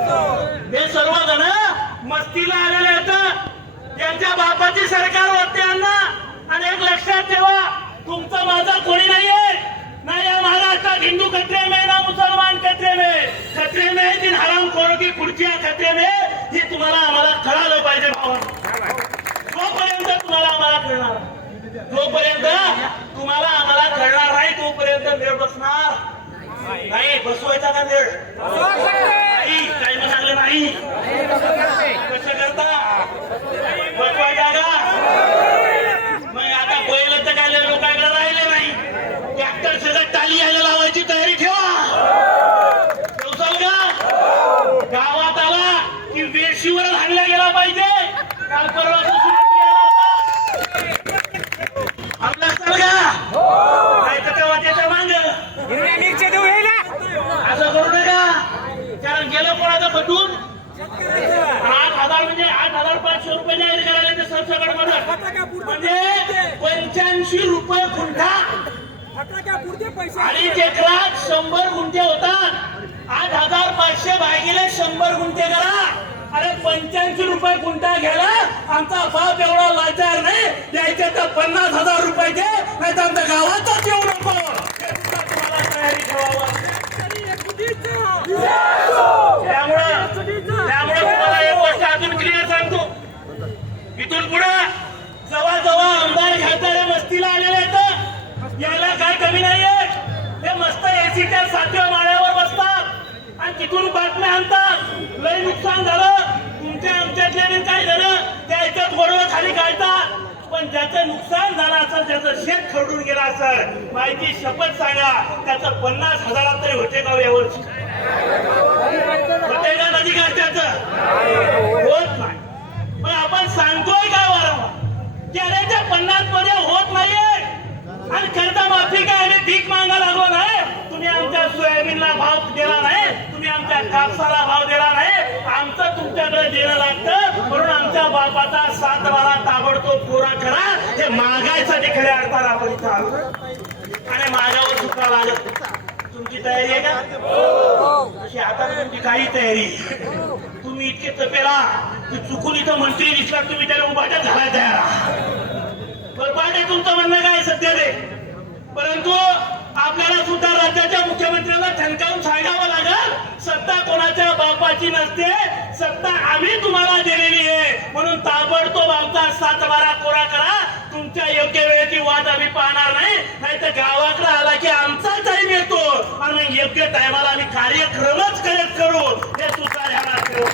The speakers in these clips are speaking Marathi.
हे सर्वजण मस्तीला आलेले आहेत त्यांच्या बापाची सरकार वाटते यांना आणि एक लक्षात ठेवा तुमचं माझा कोणी नाहीये. नाही या महाराष्ट्रात हिंदू खत्रे में ना मुसलमान खत्रे में. खत्रे में तीन हराम खोरो की खुर्चिया खत्रे में. हे तुम्हाला आम्हाला कळालं पाहिजे भावांनो. जोपर्यंत तुम्हाला आम्हाला कळणार जोपर्यंत तुम्हाला आम्हाला कळणार नाही तोपर्यंत वेळ बसणार नाही. बसवायचा का वेळ? नाही काही मग चांगलं नाही. कसं करता. बसवायचा मग आता बैल तर काय लोकांकडे राहिले नाही. ट्रॅक्टर सगळं टाली आलं लावायची तयारी ठेवा ठेवसाल का गावात आला की वेशीवर हाणला गेला पाहिजे काल परवा कृषीमंत्री आला होता आपला असाल का काय तर तेव्हा त्याच्या मांग हिरव्या मिरच्या देऊ हे ना असं करू नका कारण गेलं कोणाचं फटून आठ हजार म्हणजे आठ हजार पाचशे रुपये जाहीर करायला ते सरसकटमध्ये म्हणजे पंच्याऐंशी रुपये गुंठा. अडीच एकरात शंभर गुंठे होतात. आठ हजार पाचशे भागीले शंभर गुंठे करा. अरे पंच्याऐंशी रुपये गुंठा घ्यायला आमचा बाप एवढा लाचार नाही. द्यायचे तर पन्नास हजार रुपये घे नाही तर आमच्या गावातच येऊ बसतात बातम्या आणतात. लय नुकसान झालं. तुमच्या आमच्यातल्या काय झालं? त्या ह्याच्यात गोडवं खाली काढतात पण ज्याचं नुकसान झालं असेल ज्याचं शेत खरडून गेलं असेल माहिती शपथ सांगा. त्याचं पन्नास हजारात तरी होते का हो यावर्षी होते का नदी काढत्याचं होत नाही. पण आपण सांगतोय काय वारंवार? की अरे त्या पन्नासमध्ये होत नाहीये. आणि कर्ज माफी काय आम्ही भीक मागा लागलो नाही? तुम्ही आमच्या सोयाबीनला भाव दिला नाही. आमच्या कापसाला भाव दिला नाही आमचं तुमच्याकडे देणं लागतं. म्हणून आमच्या बापाचा सात बारा ताबडतोब पुरा करा. हे मागायसाठी खऱ्या अर्थानं आपण इथं आलो आणि माझ्यावर चुका लागत तुमची तयारी आहे का? अशी आता तुमची काही तयारी. तुम्ही इतके तपेला की चुकून इथं मंत्री दिसला तुम्ही त्याला उभाट्या झाला तयार बरं आहे तुमचं म्हणणं काय सध्या ते. परंतु आपल्याला सुद्धा राज्याच्या मुख्यमंत्र्यांना ठणकावून सांगावं लागल सत्ता कोणाच्या बापाची नसते सत्ता आम्ही तुम्हाला दिलेली आहे. म्हणून ताबडतोब आमचा सातबारा कोरा करा. तुमच्या योग्य वेळेची वाट आम्ही पाहणार नाही. नाही तर गावाकडे आला की आमचा टाइम येतो. आणि योग्य टायमाला आम्ही कार्यक्रमच करत करू. हे सुद्धा ध्यानात ठेवू.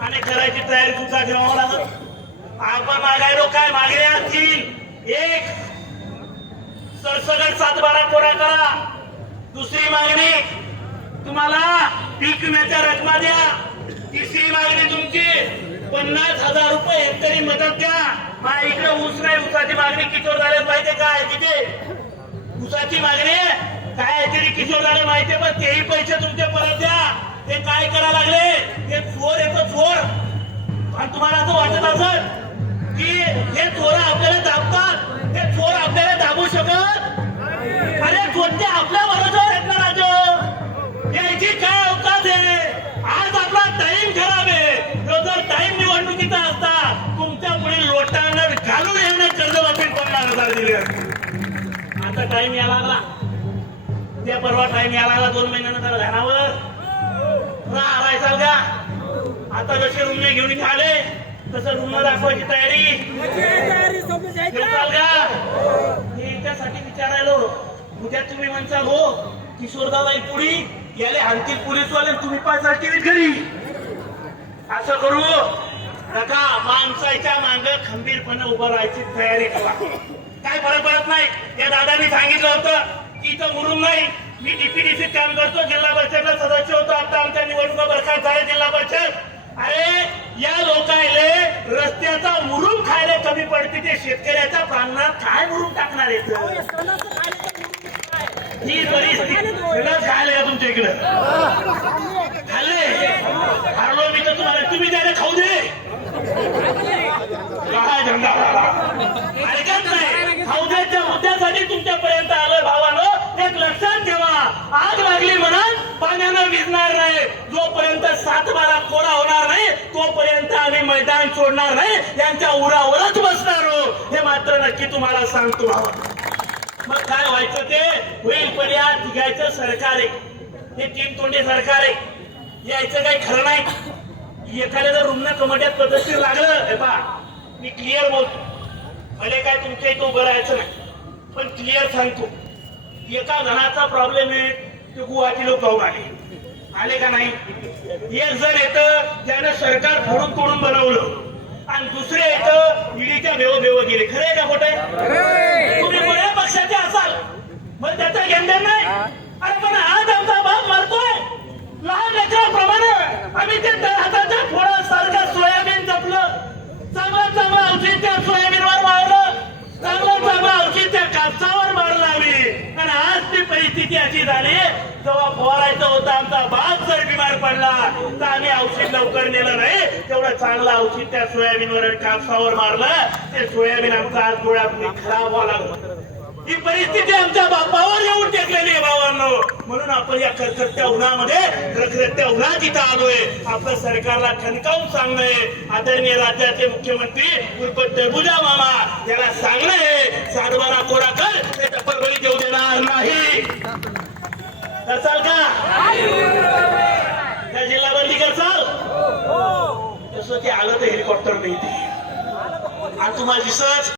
आणि करायची तयारी सुद्धा ठेवावं लागत आपण मागायलो काय? मागण्या तीन. एक. सरसकट सातबारा कोरा करा. दुसरी मागणी. तुम्हाला पीक विम्याच्या रकमा द्या. तिसरी मागणी तुमची. पन्नास हजार रुपये तरी मदत द्या. मा इकडे ऊस नाही ऊसाची मागणी किशोर झाल्या माहितीये काय तिथे ऊसाची मागणी? काय आहे तरी किशोर झाल्या माहितीये पण तेही पैसे तुमचे परत द्या. ते काय करा लागले? आता टाइम यायला लागला. त्या परवा टाइम यायला लागला. दोन महिन्यानंतर घरावर राहायचा का आता जसे रूम घेऊन इथे आले तसं रूम दाखवायची तयारी. ठेवताल त्यासाठी विचारायलो. उद्या तुम्ही म्हणसाल हो किशोरदादा पुढी याले आणखी पोलीसवाले तुम्ही पाच टीव्हीत घरी. असं करू. नका माणसाच्या मांग खंबीरपणे उभं राहायची तयारी करा. काय फरक पडत नाही. या दादांनी सांगितलं होतं की इथं मुरुम नाही. मी डीपीडीसीत काम करतो जिल्हा परिषदला सदस्य होतो. आता आमच्या निवडणुका बरखास्त झाल्या जिल्हा परिषद. अरे या लोकायले रस्त्याचा मुरुम खायला कमी पडते. ते शेतकऱ्याच्या प्रांगणात काय मुरुम टाकणार येत ही परिस्थिती तुमच्या इकडे. जोपर्यंत सातबारा कोरा होणार नाही तोपर्यंत आम्ही मैदान सोडणार नाही. यांच्या उरावरच बसणार हे मात्र नक्की तुम्हाला सांगतो मग काय व्हायचं ते? होईल पर्याय या तिघायचं सरकार आहे. हे तीन तोंडी सरकार आहे. यायचं काही खरं नाही. एखाद्या जर रुग्ण कमट्यात पद्धतीर लागलं हे पा मी क्लिअर बोलतो. भले काय तुमच्या इथं उभं राहायचं नाही पण क्लिअर सांगतो. एका घराचा प्रॉब्लेम आहे ते गुवाहाटी लोक जाऊन आले. आले का नाही? एक जण येतं त्यानं सरकार फोडून तोडून बनवलं. आणि दुसरे येतं ईडीच्या बेव बेव गेले खरं आहे का खोटं? तुम्ही कोण्या पक्षाचे असाल. मग त्याचा घेणदेण नाही. अरे पण आज आमचा बाप मरतोय. लहान लेकराप्रमाणे. आम्ही ते हाताच्या फोडासारखं सोयाबीन जपलं चांगलं चांगलं औषध त्या सोयाबीनवर मारलं चांगलं चांगलं औषध त्या कापसावर मारलं आम्ही आणि आज ती परिस्थिती अशी झाली जेव्हा फवारायचं होतं आमचा बाप जर बिमार पडला तर आम्ही औषध लवकर नेलं नाही. तेवढं चांगलं औषध त्या सोयाबीनवर कापसावर मारलं. ते सोयाबीन आमचा आज डोळ्यात खराब व्हावं लागलं. ही परिस्थिती आमच्या बापावर येऊन टेकलेली आहे भावांनो. म्हणून आपण या करकटत्या उन्हामध्ये रखरखत्या उन्हात इथं आलोय. आपलं सरकारला ठणकावून सांगणंय आदरणीय राज्याचे मुख्यमंत्री उर्फ टरबुजा मामा याला सांगणंय सातबारा कोरा कर डॉक्टर ते आलं तर नाही आणि तुम्हाला दिसत